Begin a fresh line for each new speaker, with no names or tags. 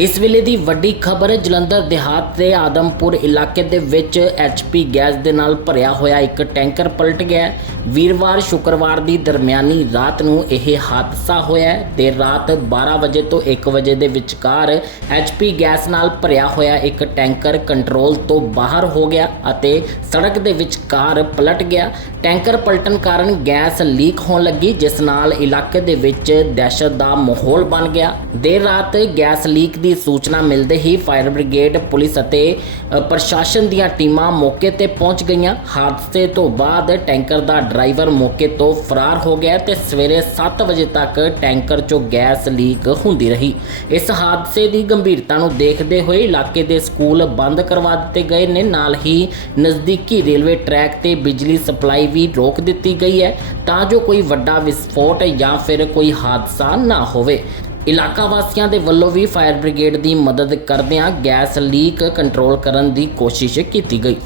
ਇਸ ਵੇਲੇ ਦੀ ਵੱਡੀ ਖਬਰ ਜਲੰਧਰ ਦੇਹਾਤ ਦੇ ਆਦਮਪੁਰ ਇਲਾਕੇ ਦੇ ਵਿੱਚ ਐਚਪੀ ਗੈਸ ਦੇ ਨਾਲ ਭਰਿਆ ਹੋਇਆ ਇੱਕ ਟੈਂਕਰ ਪਲਟ ਗਿਆ ਵੀਰਵਾਰ ਸ਼ੁੱਕਰਵਾਰ ਦੀ ਦਰਮਿਆਨੀ ਰਾਤ ਨੂੰ ਇਹ ਹਾਦਸਾ ਹੋਇਆ ਹੈ। ਦੇਰ ਰਾਤ 12 ਵਜੇ ਤੋਂ 1 ਵਜੇ ਦੇ ਵਿਚਕਾਰ ਐਚਪੀ ਗੈਸ ਨਾਲ ਭਰਿਆ ਹੋਇਆ ਇੱਕ ਟੈਂਕਰ ਕੰਟਰੋਲ ਤੋਂ ਬਾਹਰ ਹੋ ਗਿਆ ਅਤੇ ਸੜਕ ਦੇ ਵਿਚਕਾਰ ਪਲਟ ਗਿਆ ਟੈਂਕਰ ਪਲਟਣ ਕਾਰਨ ਗੈਸ ਲੀਕ ਹੋਣ ਲੱਗੀ, ਜਿਸ ਨਾਲ ਇਲਾਕੇ ਦੇ ਵਿੱਚ ਦਹਿਸ਼ਤ ਦਾ ਮਾਹੌਲ ਬਣ ਗਿਆ ਦੇਰ ਰਾਤ ਗੈਸ ਲੀਕ ਦੀ ਸੂਚਨਾ ਮਿਲਦੇ ਹੀ ਫਾਇਰ ਬ੍ਰਿਗੇਡ, ਪੁਲਿਸ ਅਤੇ ਪ੍ਰਸ਼ਾਸਨ ਦੀਆਂ ਟੀਮਾਂ ਮੌਕੇ ਤੇ ਪਹੁੰਚ ਗਈਆਂ। ਹਾਦਸੇ ਤੋਂ ਬਾਅਦ ਟੈਂਕਰ ਦਾ ਡਰਾਈਵਰ ਮੌਕੇ ਤੋਂ ਫਰਾਰ ਹੋ ਗਿਆ ਤੇ ਸਵੇਰੇ 7 ਵਜੇ ਤੱਕ ਟੈਂਕਰ 'ਚੋਂ ਗੈਸ ਲੀਕ ਹੁੰਦੀ ਰਹੀ। ਇਸ ਹਾਦਸੇ ਦੀ ਗੰਭੀਰਤਾ ਨੂੰ ਦੇਖਦੇ ਹੋਏ ਇਲਾਕੇ ਦੇ ਸਕੂਲ ਬੰਦ ਕਰਵਾ ਦਿੱਤੇ ਗਏ ਨੇ। ਨਾਲ ਹੀ ਨਜ਼ਦੀਕੀ ਰੇਲਵੇ ਟਰੈਕ ਤੇ ਬਿਜਲੀ ਸਪਲਾਈ ਵੀ ਰੋਕ ਦਿੱਤੀ ਗਈ ਹੈ ਤਾਂ ਜੋ ਕੋਈ ਵੱਡਾ ਵਿਸਫੋਟ ਜਾਂ ਫਿਰ ਕੋਈ ਹਾਦਸਾ ਨਾ ਹੋਵੇ। ਇਲਾਕਾ ਵਾਸੀਆਂ ਦੇ ਵੱਲੋਂ ਵੀ ਫਾਇਰ ਬ੍ਰਿਗੇਡ ਦੀ ਮਦਦ ਕਰਦਿਆਂ ਗੈਸ ਲੀਕ ਕੰਟਰੋਲ ਕਰਨ ਦੀ ਕੋਸ਼ਿਸ਼ ਕੀਤੀ ਗਈ।